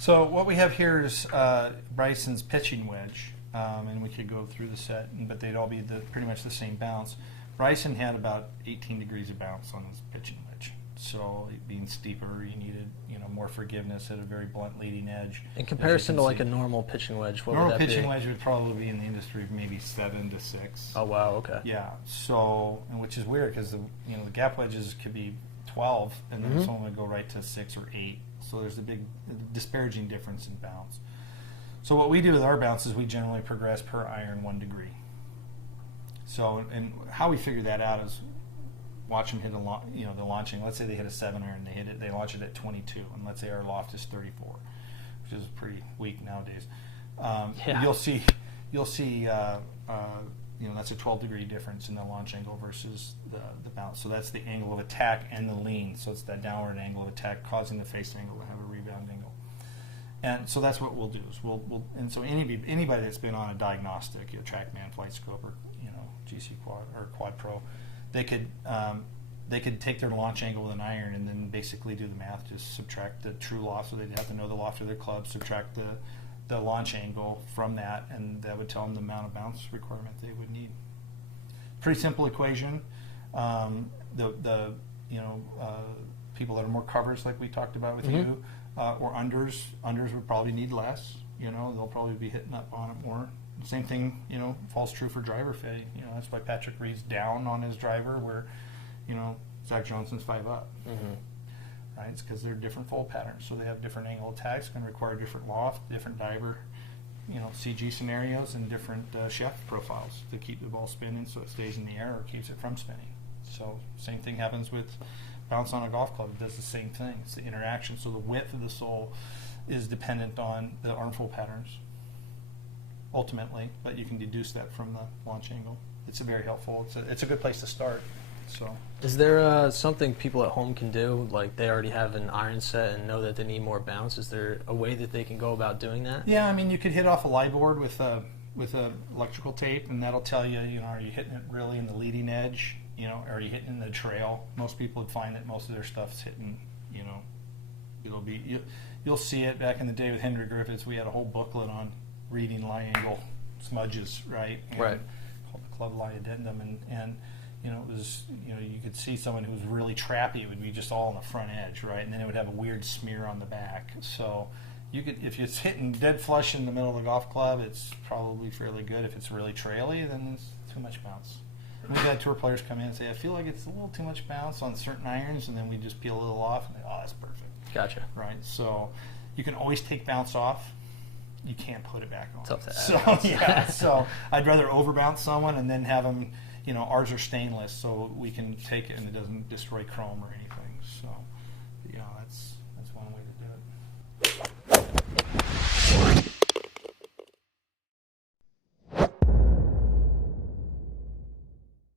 So what we have here is Bryson's pitching wedge, and we could go through the set, but they'd all be pretty much the same bounce. Bryson had about 18 degrees of bounce on his pitching wedge. So being steeper, you needed more forgiveness at a very blunt leading edge. In comparison to like a normal pitching wedge, what would that be? Normal pitching wedge would probably be in the industry of maybe 7 to 6. Oh wow, okay. Yeah. So, and which is weird because the gap wedges could be 12, and then someone would go right to 6 or 8. So there's a big disparaging difference in bounce. So what we do with our bounce is we generally progress per iron 1 degree. So, and how we figure that out is watch them hit the launching. Let's say they hit a 7 iron, they launch it at 22, and let's say our loft is 34, which is pretty weak nowadays. You'll see, that's a 12 degree difference in the launch angle versus the bounce. So that's the angle of attack and the lean. So it's that downward angle of attack causing the face angle to have a rebound angle. And so that's what we'll do. Is and so anybody that's been on a diagnostic, TrackMan, Flight Scope, or GC Quad or Quad Pro, they could take their launch angle with an iron and then basically do the math, just subtract the true loft, so they'd have to know the loft of their club, subtract the launch angle from that, and that would tell them the amount of bounce requirement they would need. Pretty simple equation. People that are more covers, like we talked about with you, or unders would probably need less. They'll probably be hitting up on it more. Same thing, falls true for driver fitting. That's why Patrick Reed's down on his driver, where, Zach Johnson's 5 up. Right? It's because they're different fold patterns, so they have different angle attacks, going to require different loft, different diver, CG scenarios, and different shaft profiles to keep the ball spinning so it stays in the air or keeps it from spinning. So same thing happens with bounce on a golf club. It does the same thing. It's the interaction. So the width of the sole is dependent on the armful patterns, ultimately, but you can deduce that from the launch angle. It's very helpful. It's a good place to start. So, is there something people at home can do, like they already have an iron set and know that they need more bounce? Is there a way that they can go about doing that? Yeah, I mean, you could hit off a lie board with a electrical tape, and that'll tell you, are you hitting it really in the leading edge? Are you hitting in the trail? Most people would find that most of their stuff's hitting, you'll see it. Back in the day with Hendry Griffiths, we had a whole booklet on reading lie angle smudges, right? Right. Called the Club Lie Addendum, and it was, you could see someone who was really trappy. It would be just all on the front edge, right? And then it would have a weird smear on the back. So you could, if it's hitting dead flush in the middle of the golf club, it's probably fairly good. If it's really traily, then it's too much bounce. We've had tour players come in and say, I feel like it's a little too much bounce on certain irons, and then we just peel a little off, and that's perfect. Gotcha. Right? So you can always take bounce off. You can't put it back on. Tough to add. So I'd rather overbounce someone and then have them, ours are stainless, so we can take it and it doesn't destroy chrome or anything. So, that's one way to do it.